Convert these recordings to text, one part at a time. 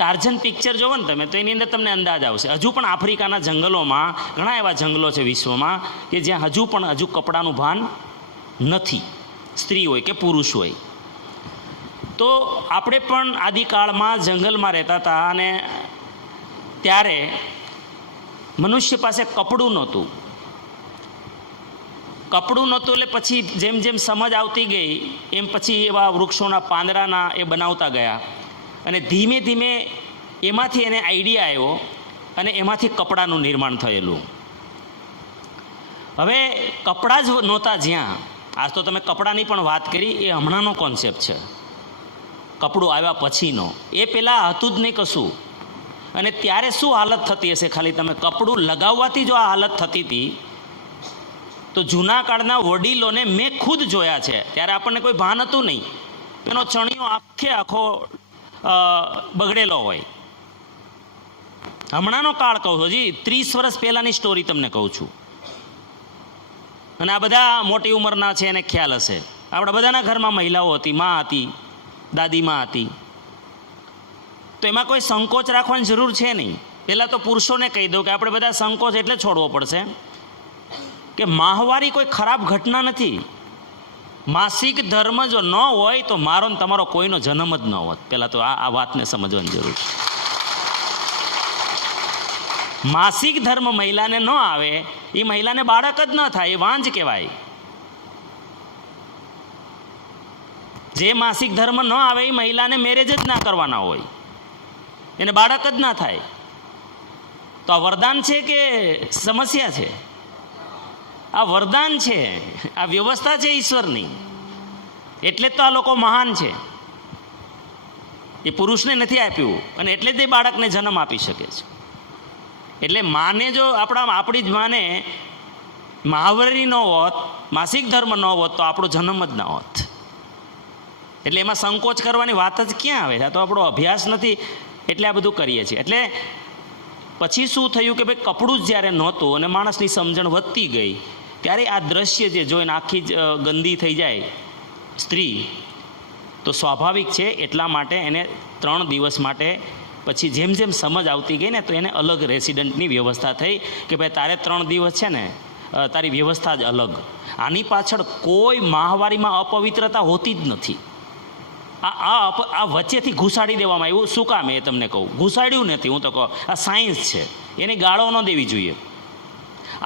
Tarzan picture જોવો ને તમે તો એની અંદર તમને અંદાજ આવશે. હજુ પણ આફ્રિકાના જંગલોમાં ઘણા એવા જંગલો છે વિશ્વમાં કે જ્યાં હજુ કપડાનું ભાન નથી, સ્ત્રી હોય કે પુરુષ હોય. તો આપણે પણ આદિકાળમાં જંગલમાં રહેતા હતા અને ત્યારે મનુષ્ય પાસે કપડું નહોતું. એટલે પછી જેમ જેમ સમજ આવતી ગઈ એમ પછી એવા વૃક્ષોના પાંદડાના એ બનાવતા ગયા અને ધીમે ધીમે એમાંથી એને આઈડિયા આવ્યો અને એમાંથી કપડાનું નિર્માણ થયેલું. હવે કપડાં જ નહોતા જ્યાં, આજ તો તમે કપડાની પણ વાત કરી, એ હમણાંનો કોન્સેપ્ટ છે, કપડું આવ્યા પછીનો. એ પહેલાં હતું જ નહીં કશું. અને ત્યારે શું હાલત થતી હશે, ખાલી તમે કપડું લગાવવાથી જો આ હાલત થતી હતી તો જૂના કાળના વડીલોને મેં ખુદ જોયા છે. ત્યારે આપણને કોઈ ભાન હતું નહીં, એનો ચણિયો આખો બગડેલો હોય. હમણાંનો કાળ કહું છું, હજી 30 વર્ષ પહેલાંની સ્ટોરી તમને કહું છું. અને આ બધા મોટી ઉંમરના છે એને ખ્યાલ હશે. આપણા બધાના ઘરમાં મહિલાઓ હતી, માં હતી, દાદીમાં હતી. તો એમાં કોઈ સંકોચ રાખવાની જરૂર છે નહીં. પહેલાં તો પુરુષોને કહી દઉં કે આપણે બધા સંકોચ એટલે છોડવો પડશે કે માહવારી કોઈ ખરાબ ઘટના નથી. માસિક ધર્મ જો ન હોય તો મારો ને તમારો કોઈનો જન્મ જ ન હોત. પહેલાં તો આ વાતને સમજવાની જરૂર છે. માસિક ધર્મ મહિલાને ન આવે એ મહિલાને બાળક જ ન થાય, એ વાંજ કહેવાય. જે માસિક ધર્મ ન આવે એ મહિલાને મેરેજ જ ના કરવાના હોય, એને બાળક જ ના થાય. તો આ વરદાન છે કે સમસ્યા છે? આ વરદાન છે, આ વ્યવસ્થા છે ઈશ્વરની. એટલે જ તો આ લોકો મહાન છે. એ પુરુષને નથી આપ્યું અને એટલે જ એ બાળકને જન્મ આપી શકે છે. એટલે માને જો આપણી જ માને મહાવરી ન હોત, માસિક ધર્મ ન હોત તો આપણો જન્મ જ ના હોત. એટલે એમાં સંકોચ કરવાની વાત જ ક્યાં આવે? આ તો આપણો અભ્યાસ નથી એટલે આ બધું કરીએ છીએ. એટલે પછી શું થયું કે ભાઈ કપડું જ જ્યારે નહોતું અને માણસની સમજણ વધતી ગઈ ત્યારે આ દ્રશ્ય જે જોઈને આખી જ ગંદી થઈ જાય સ્ત્રી, તો સ્વાભાવિક છે એટલા માટે એને 3 દિવસ માટે પછી જેમ જેમ સમજ આવતી ગઈ ને તો એને અલગ રેસિડન્ટની વ્યવસ્થા થઈ કે ભાઈ તારે 3 દિવસ છે ને તારી વ્યવસ્થા જ અલગ. આની પાછળ કોઈ માહવારીમાં અપવિત્રતા હોતી જ નથી. આ વચ્ચેથી ઘુસાડી દેવામાં આવ્યું. શું કામ? એ તમને કહું. ઘુસાડ્યું નથી, હું તો કહું આ સાયન્સ છે, એની ગાળો ન દેવી જોઈએ.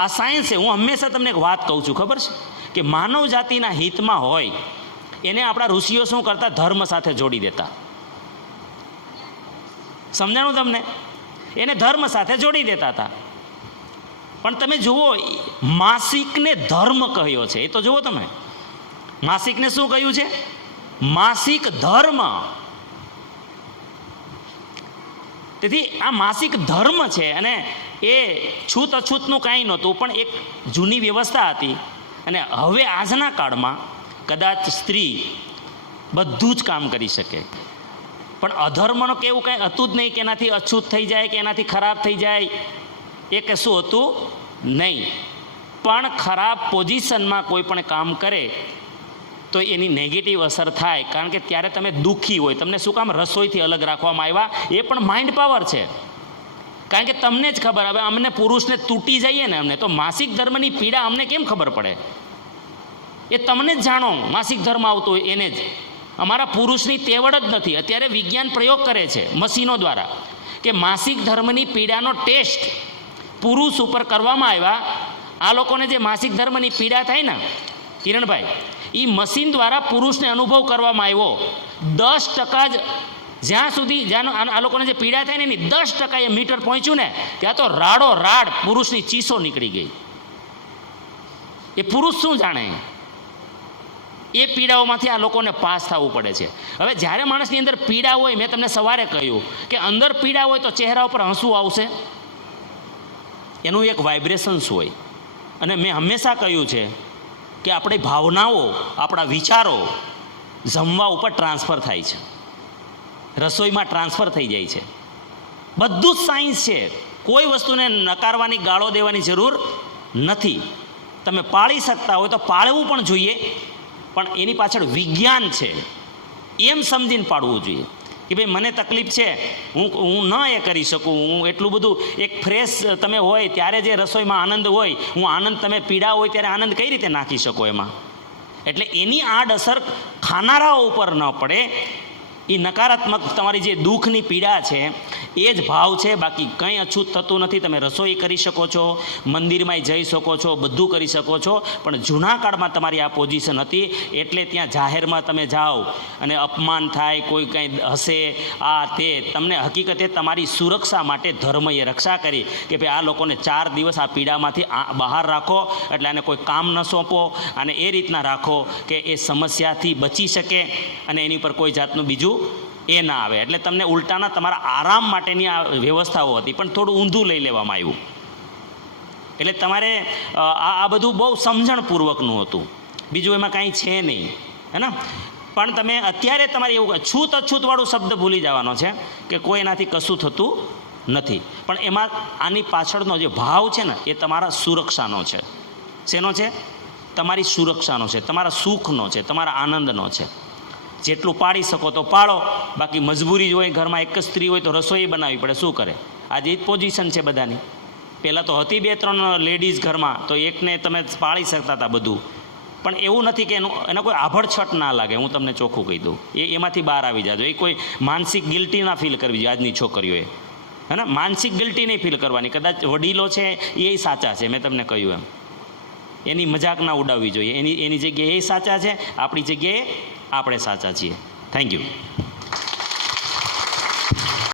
આ સાયન્સ છે. હું હંમેશા તમને એક વાત કહું છું, ખબર છે કે માનવ જાતિના હિતમાં હોય એને આપણા ઋષિઓ શું કરતા? ધર્મ સાથે જોડી દેતા. સમજાણું તમને? એને ધર્મ સાથે જોડી દેતા હતા. પણ તમે જુઓ, માસિકને ધર્મ કહ્યો છે, એ તો જુઓ તમે. માસિકને શું કહ્યું છે? માસિક ધર્મ. તેથી આ માસિક ધર્મ છે અને એ છૂત અછૂતનું કાંઈ નહોતું, પણ એક જૂની વ્યવસ્થા હતી. અને હવે આજના કાળમાં કદાચ સ્ત્રી બધું જ કામ કરી શકે, પણ અધર્મનો કે એવું કાંઈ હતું જ નહીં કે એનાથી અછૂત થઈ જાય કે એનાથી ખરાબ થઈ જાય, એ કશું હતું નહીં. પણ ખરાબ પોઝિશનમાં કોઈ પણ કામ કરે તો એની નેગેટિવ અસર થાય. કારણ કે ત્યારે તમે દુઃખી હોય, તમને શું કામ રસોઈથી અલગ રાખવામાં આવ્યા? એ પણ માઇન્ડ પાવર છે. કારણ કે તમને જ ખબર, હવે અમને પુરુષને તૂટી જઈએ ને અમને તો માસિક ધર્મની પીડા અમને કેમ ખબર પડે? એ તમને જ જાણો, માસિક ધર્મ આવતો હોય એને જ. અમારા પુરુષની તેવડ જ નથી. અત્યારે વિજ્ઞાન પ્રયોગ કરે છે મશીનો દ્વારા કે માસિક ધર્મની પીડાનો ટેસ્ટ પુરુષ ઉપર કરવામાં આવ્યા. આ લોકોને જે માસિક ધર્મની પીડા થાય ને કિરણભાઈ, એ મશીન દ્વારા પુરુષને અનુભવ કરવામાં આવ્યો. 10% જ જ્યાં સુધી આ લોકોને જે પીડા થાય ને એની 10% એ મીટર પહોંચ્યું ને ત્યાં તો રાડો રાડ પુરુષની ચીસો નીકળી ગઈ. એ પુરુષ શું જાણે? એ પીડાઓમાંથી આ લોકોને પાસ થવું પડે છે. હવે જ્યારે માણસની અંદર પીડા હોય, મેં તમને સવારે કહ્યું કે અંદર પીડા હોય તો ચહેરા ઉપર હસવું આવશે. એનું એક વાઇબ્રેશન્સ હોય. અને મેં હંમેશા કહ્યું છે કે આપણી ભાવનાઓ, આપણા વિચારો જમવા ઉપર ટ્રાન્સફર થાય છે, રસોઈમાં ટ્રાન્સફર થઈ જાય છે. બધું જ સાયન્સ છે. કોઈ વસ્તુને નકારવાની, ગાળો દેવાની જરૂર નથી. તમે પાળી શકતા હોય તો પાળવું પણ જોઈએ, પણ એની પાછળ વિજ્ઞાન છે એમ સમજીને પાડવું જોઈએ. કે ભાઈ મને તકલીફ છે, હું ન એ કરી શકું, હું એટલું બધું એક ફ્રેશ તમે હોય ત્યારે જે રસોઈમાં આનંદ હોય, હું આનંદ તમે પીડા હોય ત્યારે આનંદ કઈ રીતે નાખી શકો એમાં? એટલે એની આડઅસર ખાનારાઓ ઉપર ન પડે, એ નકારાત્મક તમારી જે દુઃખની પીડા છે એ જ ભાવ છે, બાકી કંઈ અછૂત થતું નથી. તમે રસોઈ કરી શકો છો, મંદિરમાં જઈ શકો છો, બધું કરી શકો છો, પણ જૂના કાળમાં તમારી આ પોઝિશન હતી એટલે ત્યાં જાહેરમાં તમે જાઓ અને અપમાન થાય, કોઈ કંઈ હશે આ તે, તમને હકીકતે તમારી સુરક્ષા માટે ધર્મએ રક્ષા કરી કે ભાઈ આ લોકોને 4 દિવસ આ પીડામાંથી બહાર રાખો, એટલે આને કોઈ કામ ન સોંપો, અને એ રીતના રાખો કે એ સમસ્યાથી બચી શકે અને એની પર કોઈ જાતનું બીજું એ ના આવે. એટલે તમને ઉલટાના તમારા આરામ માટેની આ વ્યવસ્થાઓ હતી, પણ થોડું ઊંધું લઈ લેવામાં આવ્યું. એટલે તમારે આ બધું બહુ સમજણપૂર્વકનું હતું, બીજું એમાં કાંઈ છે નહીં, હે ને? પણ તમે અત્યારે તમારે એવું છૂત અછૂતવાળું શબ્દ ભૂલી જવાનો છે કે કોઈ એનાથી કશું થતું નથી. પણ એમાં આની પાછળનો જે ભાવ છે ને એ તમારા સુરક્ષાનો છે. શેનો છે? તમારી સુરક્ષાનો છે, તમારા સુખનો છે, તમારા આનંદનો છે. જેટલું પાડી શકો તો પાડો, બાકી મજબૂરી જ હોય, ઘરમાં એક જ સ્ત્રી હોય તો રસોઈ બનાવવી પડે, શું કરે? આજે એ જ પોઝિશન છે બધાની. પહેલાં તો હતી 2-3 લેડીઝ ઘરમાં, તો એકને તમે પાળી શકતા હતા બધું. પણ એવું નથી કે એનો કોઈ આભડછટ ના લાગે, હું તમને ચોખ્ખું કહી દઉં. એમાંથી બહાર આવી જાજો. એ કોઈ માનસિક ગિલ્ટી ના ફીલ કરવી જોઈએ આજની છોકરીઓએ, હે ને? માનસિક ગિલ્ટી નહીં ફીલ કરવાની. કદાચ વડીલો છે એ સાચા છે, મેં તમને કહ્યું એમ, એની મજાક ના ઉડાવવી જોઈએ. એની જગ્યાએ એ સાચા છે, આપણી જગ્યાએ આપણે સાચા છીએ. Thank you.